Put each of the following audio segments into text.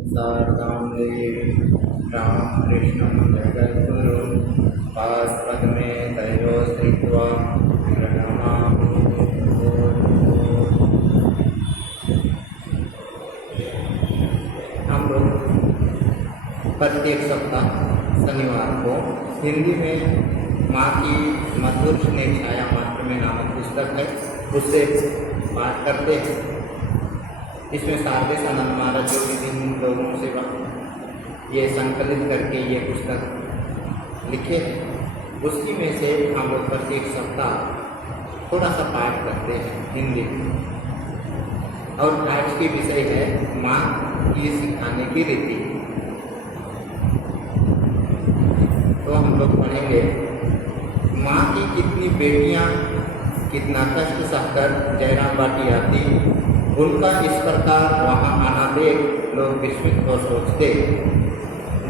शारदां देवीं रामकृष्णं जगद्गुरुं पादपद्मे तयोः स्थित्वा प्रणमामि। हम लोग प्रत्येक सप्ताह शनिवार को हिंदी में माँ की मधुर स्नेह छाया मात्र में नामक पुस्तक है, उससे बात करते हैं। इसमें शारदेश आनंद महाराज जो विभिन्न लोगों से ये संकलित करके ये पुस्तक लिखे हैं, उसकी में से हम लोग प्रत्येक सप्ताह थोड़ा सा पाठ करते हैं हिंदी में। और आज की विषय है माँ की सिखाने की रीति। तो हम लोग पढ़ेंगे, माँ की कितनी बेटियाँ कितना कष्ट सहकर जयराम बाटी आती, उनका इस प्रकार वहाँ आना देख लोग विस्मित हो सोचते,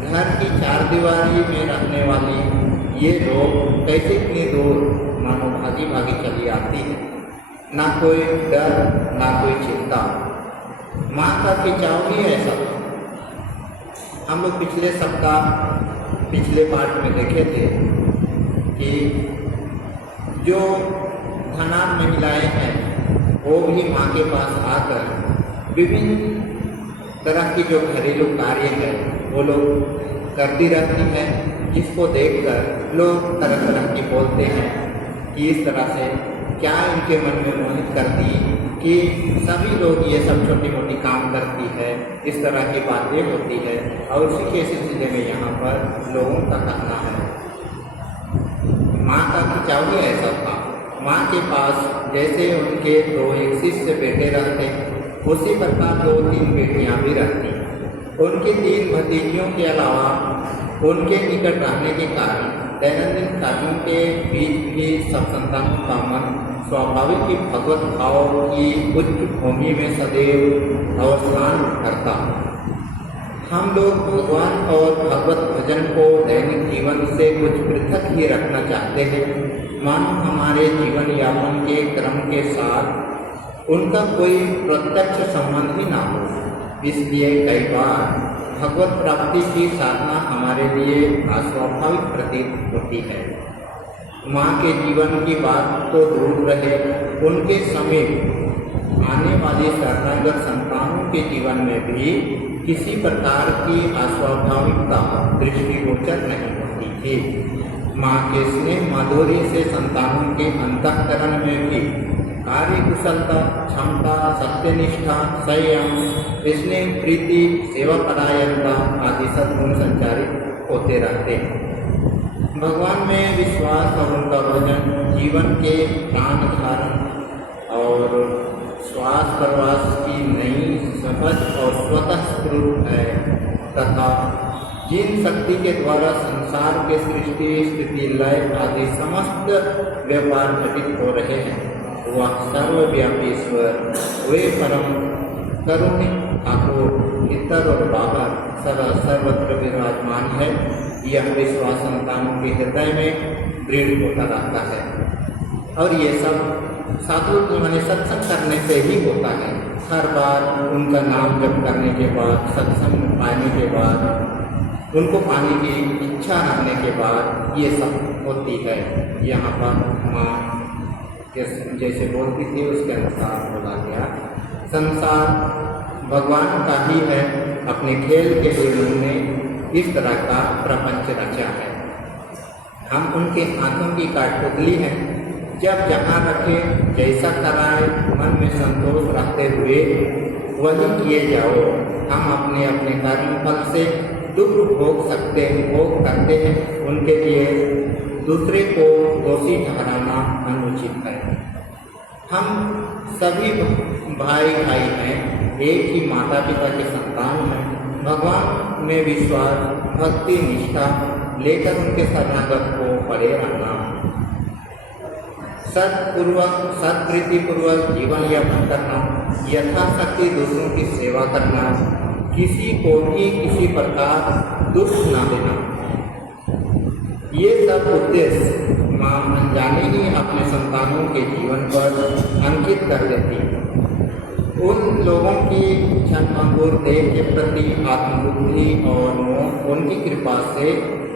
घर की चार दीवारी में रहने वाली ये लोग कैसे इतनी दूर मानो भागी भागी चली आती है। ना कोई डर ना कोई चिंता, माँ का खिंचाव ही ऐसा था। हम लोग पिछले सप्ताह पिछले पार्ट में देखे थे कि जो धनाढ्य महिलाएं हैं वो भी माँ के पास आकर विभिन्न तरह की जो घरेलू कार्य है वो लोग करती रहती हैं, जिसको देखकर लोग तरह तरह की बोलते हैं कि इस तरह से क्या इनके मन में मोहित करती कि सभी लोग ये सब छोटी मोटी काम करती है, इस तरह की बातें होती है। और उसी के सिलसिले में यहाँ पर लोगों का कहना है माँ का खिंचाव ही ऐसा था। माँ के पास जैसे उनके दो एक शिष्य बेटे रहते, उसी प्रकार दो तीन बेटियाँ भी रहती। उनकी तीन भतीजियों के अलावा उनके निकट रहने के कारण दैनंदिन कार्यों के बीच भी सब संतानों का मन स्वाभाविक ही भगवत भाव की उच्च भूमि में सदैव अवस्थान करता। हम लोग भगवान और भगवत भजन को दैनिक जीवन से कुछ पृथक ही रखना चाहते हैं, मानो हमारे जीवन यापन के क्रम के साथ उनका कोई प्रत्यक्ष संबंध ही ना हो। इसलिए कई बार भगवत प्राप्ति की साधना हमारे लिए अस्वाभाविक प्रतीत होती है। माँ के जीवन की बात तो दूर रहे, उनके समीप आने वाली शरणागत संतानों के जीवन में भी किसी प्रकार की अस्वाभाविकता दृष्टिगोचर नहीं होती थी। माँ के स्नेह माधुर्य से संतानों के अंतःकरण में भी कार्य कुशलता, क्षमता, सत्यनिष्ठा, संयम, स्नेह, प्रीति, सेवा परायणता आदि सद्गुण संचारित होते रहते हैं। भगवान में विश्वास और उनका भजन जीवन के प्राण धारण और श्वास प्रवास की नई सहज और स्वतः स्फूर्त है तथा जिन शक्ति के द्वारा संसार के सृष्टि स्थिति लय आदि समस्त व्यवहार घटित हो रहे हैं, वह सर्वव्यापी ईश्वर वे परम करुणिक ठाकुर भीतर और बाहर सदा सर्वत्र विराजमान है। यह विश्वास संतानों के हृदय में दृढ़ होता रहता है। और ये सब साधु माने सत्संग करने से ही होता है। हर बार उनका नाम जप करने के बाद, सत्संग पाने के बाद, उनको पाने की इच्छा रखने के बाद ये सब होती है। यहाँ पर माँ जैसे बोलती थी उसके अनुसार बोला गया, संसार भगवान का ही है, अपने खेल के लिए उन्होंने इस तरह का प्रपंच रचा है। हम उनके हाथों की कठपुतली हैं, जब जहाँ रखे जैसा कराए मन में संतोष रखते हुए वही किए जाओ। हम अपने अपने कर्म फल से दुख भोग करते हैं, उनके लिए दूसरे को दोषी ठहराना अनुचित है। हम सभी भाई भाई हैं, एक ही माता पिता के संतान हैं। भगवान में विश्वास, भक्ति, निष्ठा लेकर उनके शरणागत को पड़े रहना, सत्पूर्वक सत्प्रीतिपूर्वक जीवन यापन करना, यथाशक्ति दूसरों की सेवा करना, किसी को भी किसी प्रकार दुख न देना, ये सब उद्देश्य माँ अनजाने ही अपने संतानों के जीवन पर अंकित कर देती है। उन लोगों की क्षणभंगुर देह के प्रति आत्मबुद्धि और मोह उनकी कृपा से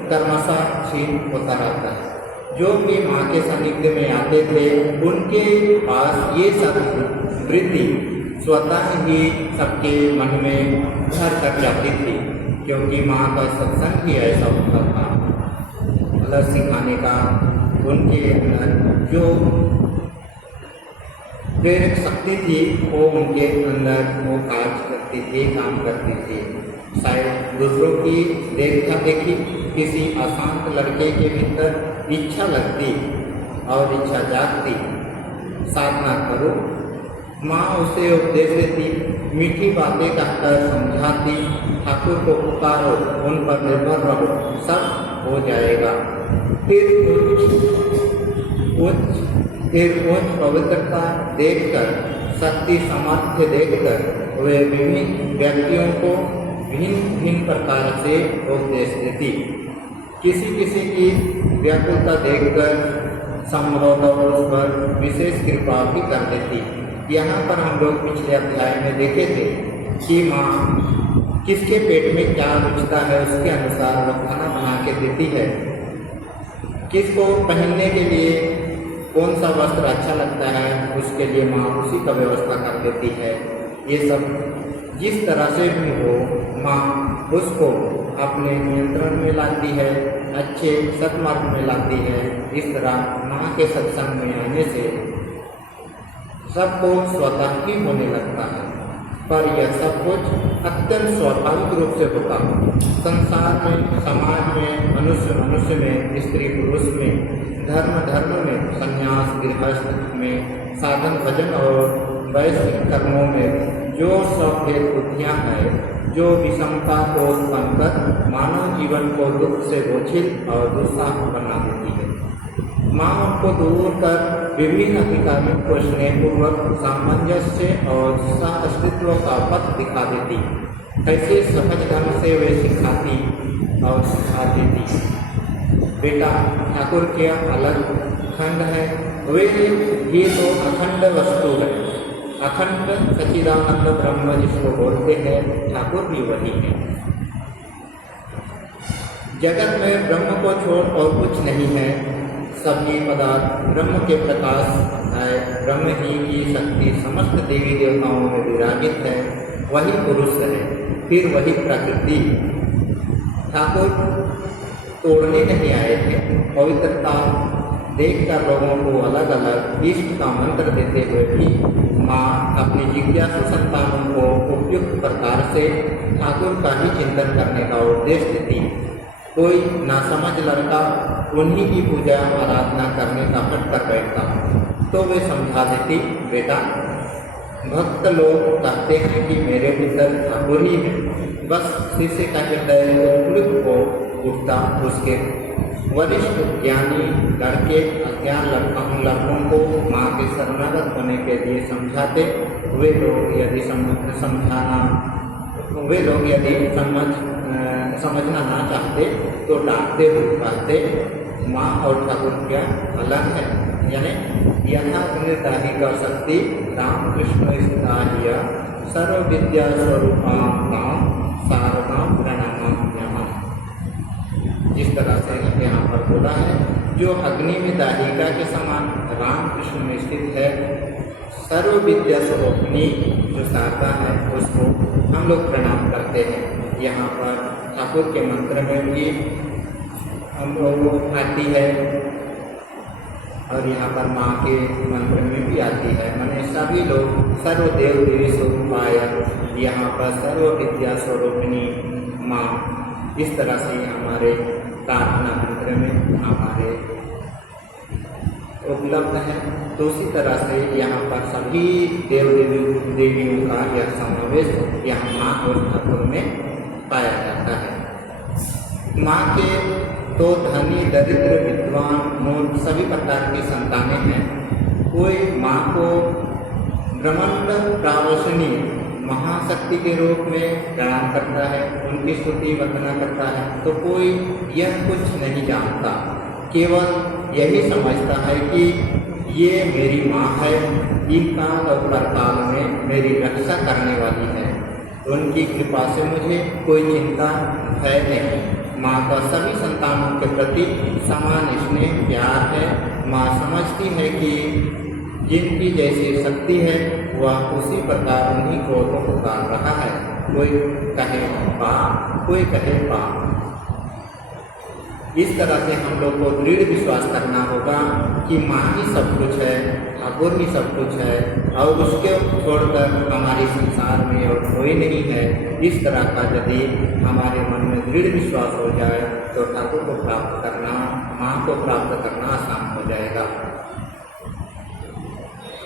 कर्मशः क्षीण होता रहता है। जो भी माँ के सानिध्य में आते थे उनके पास ये सब वृत्ति स्वतः ही सबके मन में घर कर जाती थी, क्योंकि माँ का सत्संग ही ऐसा होता था। अलग सिखाने का उनके अंदर जो प्रेरक शक्ति थी वो उनके अंदर वो कार्य करती थी, काम करती थी। शायद दूसरों की देखा देखी किसी अशांत लड़के के भीतर इच्छा लगती और इच्छा जागती, साधना करो। माँ उसे उपदेश देती, मीठी बातें कहकर समझाती, ठाकुर को पुकारो, उन पर निर्भर रहो, सब हो जाएगा। फिर उच्च पवित्रता देखकर, शक्ति सामर्थ्य देखकर वे विभिन्न व्यक्तियों को भिन्न भिन्न प्रकार से उपदेश देती। किसी किसी की व्याकुलता देखकर संभवतः उस पर विशेष कृपा भी कर देती। यहाँ पर हम लोग पिछले अध्याय में देखे थे कि माँ किसके पेट में क्या रुचता है उसके अनुसार वह खाना बना के देती है। किसको पहनने के लिए कौन सा वस्त्र अच्छा लगता है उसके लिए माँ उसी का व्यवस्था कर देती है। ये सब जिस तरह से भी हो माँ उसको अपने नियंत्रण में लाती है, अच्छे सत्मार्ग में लाती है। इस तरह माँ के सत्संग में आने से सबको स्वतः ही होने लगता है, पर यह सब कुछ अत्यंत स्वाभाविक रूप से होता है। संसार में, समाज में, मनुष्य में, स्त्री पुरुष में, धर्म में, संन्यास गृहस्थ में, साधन भजन और वैश्विक कर्मों में जो सब भेद बुद्धियाँ हैं, जो विषमता को उत्पन्न कर मानव जीवन को दुख से बोझिल और दुस्साह बना देती है। माँ उनको दूर कर विभिन्न अधिकारियों को स्नेहपूर्वक सामंजस्य और सह-अस्तित्व का पथ दिखा देती। कैसे सहज ढंग से वे सिखाती और सिखा देती। बेटा, ठाकुर के अलग खंड है, वे ये तो अखंड वस्तु है। अखंड सच्चिदानंद ब्रह्म जिसको बोलते हैं, ठाकुर भी वही है। जगत में ब्रह्म को छोड़ और कुछ नहीं है। सभी पदार्थ ब्रह्म के प्रकाश है। ब्रह्म ही की शक्ति समस्त देवी देवताओं में विराजित है। वही पुरुष है, फिर वही प्रकृति। ठाकुर तोड़ने नहीं आए थे। पवित्रता देखकर लोगों को अलग अलग इष्ट का मंत्र देते हुए भी माँ अपनी जिज्ञासु संतानों को उपयुक्त प्रकार से ठाकुर का ही चिंतन करने का उपदेश देती। कोई नासमझ लड़का उन्हीं की पूजा आराधना करने का हट कर बैठता तो वे समझा देती, बेटा, भक्त लोग कहते हैं कि मेरे भीतर ठाकुर ही है। बस शिष्य का हृदय उत्प्लुत हो उठता। उसके वरिष्ठ ज्ञानी लड़के अज्ञान लड़कों को माँ के शरणागत होने के लिए समझाते। वे लोग यदि समझना ना चाहते तो डांटते हुए कहते, माँ और ठाकुर क्या अलग है। यानी यथा निर्दाही का शक्ति रामकृष्ण स्थाहिया सर्व विद्या स्वरूपाम शारदाम प्रणमाम्यहम्। जिस तरह से यहाँ पर बोला है, जो अग्नि में दाहिका के समान रामकृष्ण में स्थित है, सर्व विद्या स्वरूपिणी जो शारदा है उसको हम लोग प्रणाम करते हैं। यहाँ पर ठाकुर के मंत्र में भी हम लोग आती है और यहाँ पर माँ के मंत्र में भी आती है। मैंने सभी लोग सर्वदेव देवी स्वरूपाय, यहाँ पर सर्व विद्या स्वरूपिणी माँ, इस तरह से हमारे प्रार्थना मंत्र में हमारे उपलब्ध है। तो उसी तरह से यहाँ पर सभी देव देवियों का यह समावेश यहाँ माँ और ठाकुर में पाया जाता है। माँ के तो धनी दरिद्र विद्वान मूर्ख सभी प्रकार की संतानें हैं। कोई माँ को ब्रह्मांड प्रावशनी महाशक्ति के रूप में प्रणाम करता है, उनकी स्तुति वंदना करता है, तो कोई यह कुछ नहीं जानता, केवल यही समझता है कि ये मेरी माँ है, काल और परकाल में मेरी रक्षा करने वाली है। उनकी कृपा से मुझे कोई चिंता है नहीं। माँ का सभी संतानों के प्रति समान स्नेह प्यार है। माँ समझती है कि जिनकी जैसी शक्ति है वह उसी प्रकार उन्हीं को पुकार रहा है। कोई कहे पा, कोई कहे पा। इस तरह से हम लोग को दृढ़ विश्वास करना होगा कि माँ ही सब कुछ है, ठाकुर ही सब कुछ है और उसके छोड़कर हमारे संसार में और कोई नहीं है। इस तरह का यदि हमारे मन में दृढ़ विश्वास हो जाए तो ठाकुर को प्राप्त करना, माँ को प्राप्त करना आसान हो जाएगा।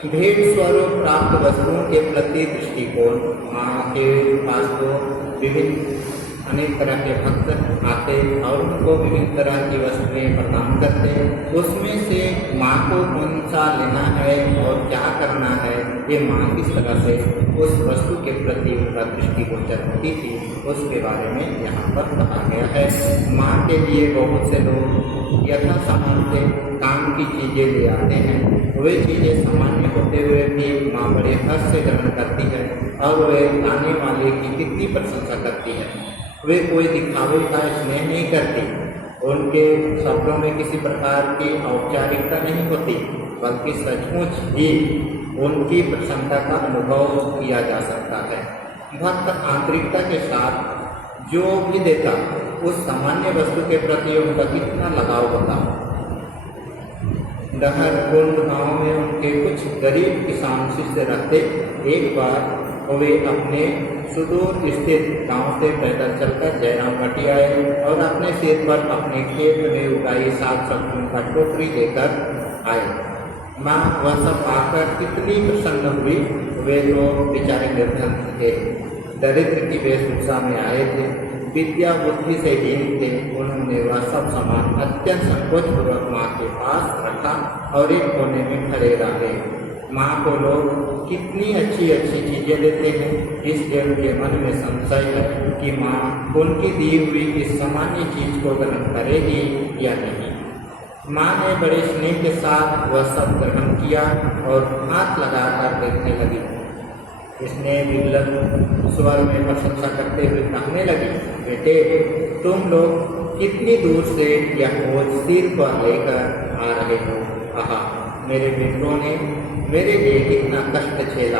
भेंट स्वरूप प्राप्त वस्तुओं के प्रति दृष्टिकोण। माँ के पास तो विभिन्न अनेक तरह के भक्त आते और उनको विभिन्न तरह की वस्तुएं प्रदान करते। उसमें से माँ को कौन सा लेना है और क्या करना है, ये माँ किस तरह से उस वस्तु के प्रति उनका दृष्टिगोचर होती थी, उसके बारे में यहाँ पर कहा गया है। माँ के लिए बहुत से लोग यथा सामान्य काम की चीज़ें ले आते हैं। वे चीज़ें सामान्य होते हुए भी माँ बड़े हर्ष से ग्रहण करती है और वे लाने वाले की कितनी प्रशंसा करती है। वे कोई दिखावे का स्नेह नहीं करती। उनके शब्दों में किसी प्रकार की औपचारिकता नहीं होती, बल्कि सचमुच ही उनकी प्रसन्नता का अनुभव किया जा सकता है। भक्त आंतरिकता के साथ जो भी देता उस सामान्य वस्तु के प्रति उनका कितना लगाव होता। डहरकुंड गाँव में उनके कुछ गरीब किसान शिष्य रहते। एक बार वे अपने सुदूर स्थित गांव से पैदल चलकर जयराम घाटी आए और अपने सिर पर अपने खेत में उगाई साग सब्जियों का टोकरी लेकर आए। माँ वह सब आकर कितनी प्रसन्न हुई। वे तो बेचारे निर्धन थे, दरिद्र की वेशभूषा में आए थे, विद्या बुद्धि से हीन थे। उन्होंने वह सब सामान अत्यंत संकोचपूर्वक माँ के पास रखा और एक कोने में खड़े रहे। माँ को लोग कितनी अच्छी अच्छी चीज़ें देते हैं, इसलिए उनके मन में संशय है कि माँ उनकी दी हुई इस सामान्य चीज़ को ग्रहण करेगी या नहीं। माँ ने बड़े स्नेह के साथ वह सब ग्रहण किया और हाथ लगाकर देखने लगी। इसने विगलन स्वर में प्रशंसा करते हुए कहने लगी, बेटे तुम लोग कितनी दूर से यह बोझ सिर पर लेकर आ रहे हो। कहा, मेरे मित्रों ने मेरे लिए कितना कष्ट झेला।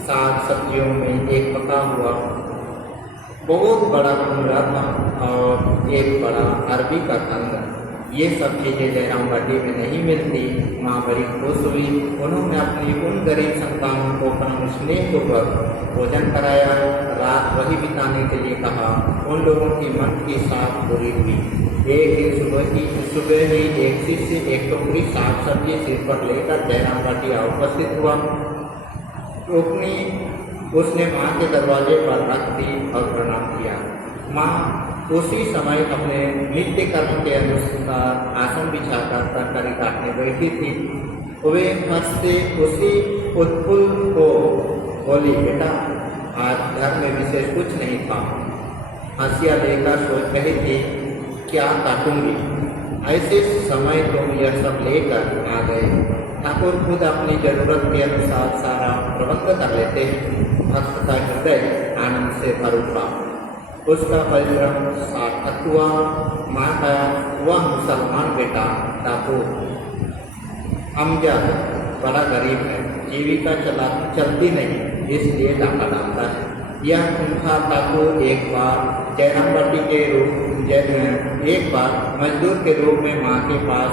साग सब्जियों में एक पका हुआ बहुत बड़ा कुमड़ा था और एक बड़ा अरबी का कंद। ये सब चीज़ें जयराम घाटी में नहीं मिलती। माँ बड़ी खुश हुई। उन्होंने अपनी उन गरीब संतानों को परम स्नेहपूर्वक भोजन कराया। रात वही बिताने के लिए कहा। उन लोगों की मन की साख पूरी हुई। एक दिन सुबह ही एक शिष्य एक टोकरी साग सब्जी सिर पर लेकर जयराम घाटी उपस्थित हुआ। टोकरी उसने माँ के दरवाजे पर रख दी और प्रणाम किया। माँ उसी समय अपने नित्य कर्म के अनुसार आसन बिछाकर तरकारी काटने बैठी थी। वे हंसते उसी उत्फुल्ल को बोली, बेटा आज घर में विशेष कुछ नहीं था। हंसिया लेकर सोच रही थी क्या काटूंगी। ऐसे समय तुम यह सब लेकर आ गए। ठाकुर खुद अपनी जरूरत के अनुसार सारा प्रबंध कर लेते हैं। भक्त का हृदय आनंद से भर उठा। उसका परिश्रम सार्थक हुआ। माँ का वह मुसलमान बेटा टापू अमजद बड़ा गरीब है, जीविका चलती नहीं, इसलिए डाका डालता है। यह उनका टापू एक बार मजदूर के रूप में माँ के पास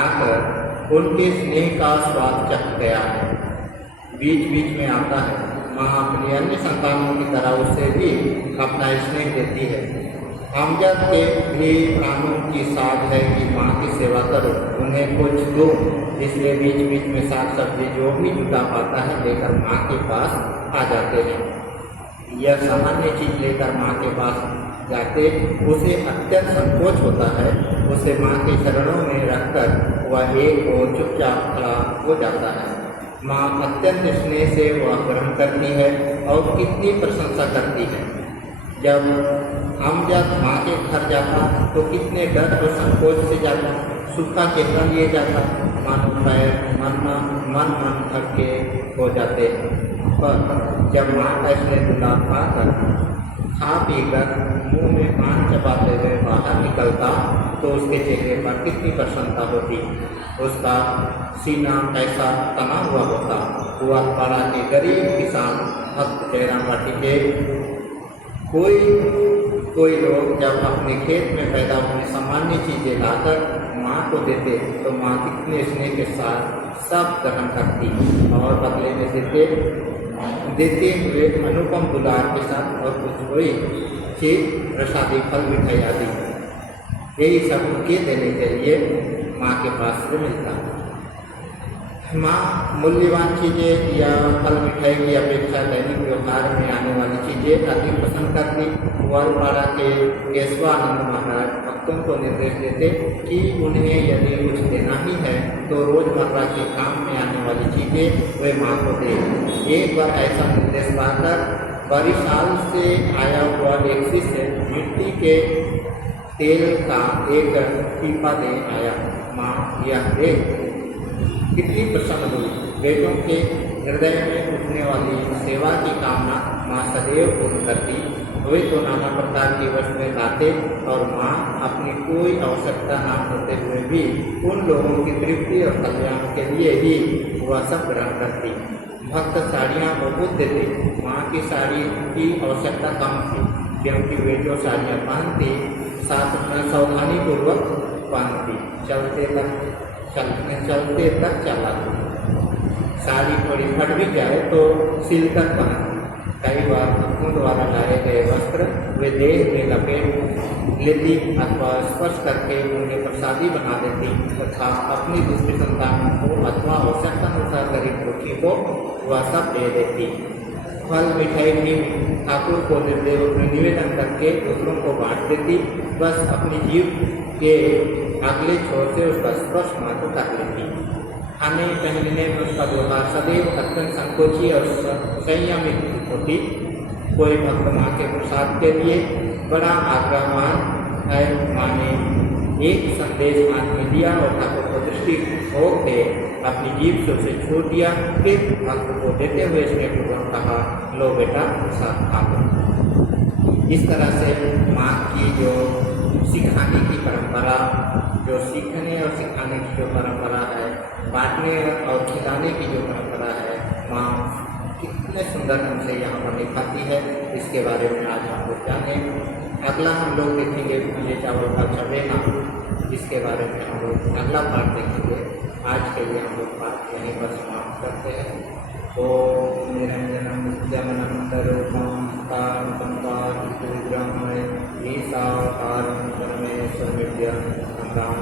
आकर उनके स्नेह का स्वाद चख गया है। बीच बीच में आता है। माँ अपनी अन्य संतानों की तरह उससे भी अपना स्नेह देती है। अमजद के भी प्राणों की साध है कि माँ की सेवा करो, उन्हें कुछ दो। इसलिए बीच बीच में साग सब्जी जो भी जुटा पाता है लेकर माँ के पास आ जाते हैं। यह सामान्य चीज लेकर माँ के पास जाते उसे अत्यंत संकोच होता है। उसे माँ के चरणों में रखकर वह एक और चुपचाप खड़ा हो जाता है। माँ अत्यंत स्नेह से वह ग्रहण करती है और कितनी प्रशंसा करती है। जब माँ के घर जाता तो कितने डर और संकोच से जाता, सूखा चेहरा लिए जाता, मानो पैर मन थक के हो जाते। पर जब माँ का स्नेह दुलार पाकर खा पी कर मुँह में पान चबाते हुए बाहर निकलता तो उसके चेहरे पर कितनी प्रसन्नता होती, उसका सीना कैसा तना हुआ होता। कुआपाड़ा के गरीब किसान भक्त जयराम बाटी के कोई लोग जब अपने खेत में पैदा होने सामान्य चीज़ें लाकर माँ को देते तो माँ कितने स्नेह के साथ सब ग्रहण करती और बदले में देते हुए अनुपम दुलार के साथ और कुछ हुई चीज प्रसादी फल मिठाई आदि यही सब उनके देने चाहिए माँ के पास से मिलता। माँ मूल्यवान चीज़ें या फल मिठाई की अपेक्षा दैनिक व्यवहार में आने वाली चीज़ें अधिक पसंद करती। ग्वालपाड़ा के केशवानंद महाराज भक्तों को निर्देश देते कि उन्हें यदि कुछ देना ही है तो रोजमर्रा के काम में आने वाली चीज़ें वे माँ को दे। एक बार ऐसा निर्देश पाकर बरिशाल से आया हुआ एक शिष्य मिट्टी के तेल का एक पीपा दे आया। माँ यह देख कितनी प्रसन्न हुई। बेटों के हृदय में उठने वाली सेवा की कामना माँ सदैव पूर्ण करती। वे तो नाना प्रकार की वस्तुएं लाते और माँ अपनी कोई आवश्यकता न होते हुए भी उन लोगों की तृप्ति और कल्याण के लिए ही वह सब ग्रहण करती। भक्त साड़ियाँ बहुत देते। माँ की साड़ी की आवश्यकता कम थी क्योंकि वे जो साड़ियाँ पहनती सावधानी पूर्वक पहनती, चलते तक चला। साड़ी थोड़ी फट भी जाए तो सिलकर पहनती। कई बार भक्तों द्वारा लाए गए वस्त्र वे देह में लपेट लेती अथवा स्पर्श करके उन्हें प्रसादी बना देती तथा अपनी दूसरी संतानों को अथवा आवश्यकता अनुसार गरीब दुखी को वह सब दे देती। फल मिठाई भी ठाकुर को निवेदन करके दूसरों को बांट देती। बस अपनी जीव के अगले छोर से उसका स्पर्श मात्र कर लेती। खाने पहनने में उसका व्यवहार सदैव अत्यंत संकोची और संयमित होती। कोई भक्त माँ के प्रसाद के लिए बड़ा आग्रहवान है। माँ ने एक संदेश हाथ में दिया और ठाकुर को दृष्टि हो के अपनी जीभ से उसे छोड़ दिया। फिर भक्त को देते हुए इसने पूर्वक कहा, लो बेटा प्रसाद खा लो। इस तरह से माँ की जो सिखाने की परंपरा, जो सीखने और सिखाने की जो परंपरा है, बांटने और खिलाने की जो परंपरा है, माँ कितने सुंदर ढंग से यहाँ पर निभाती है, इसके बारे में आज हम लोग जाने। अगला हम लोग देखेंगे पीले चावल का चबेना, इसके बारे में हम लोग अगला पाठ देखेंगे। आज के लिए हम लोग पाठ यहीं पर समाप्त करते हैं। ओम निरंजनम विद्यामनंतरूपम विग्रहमय ईशावतारम परमेश्वर विद्या राम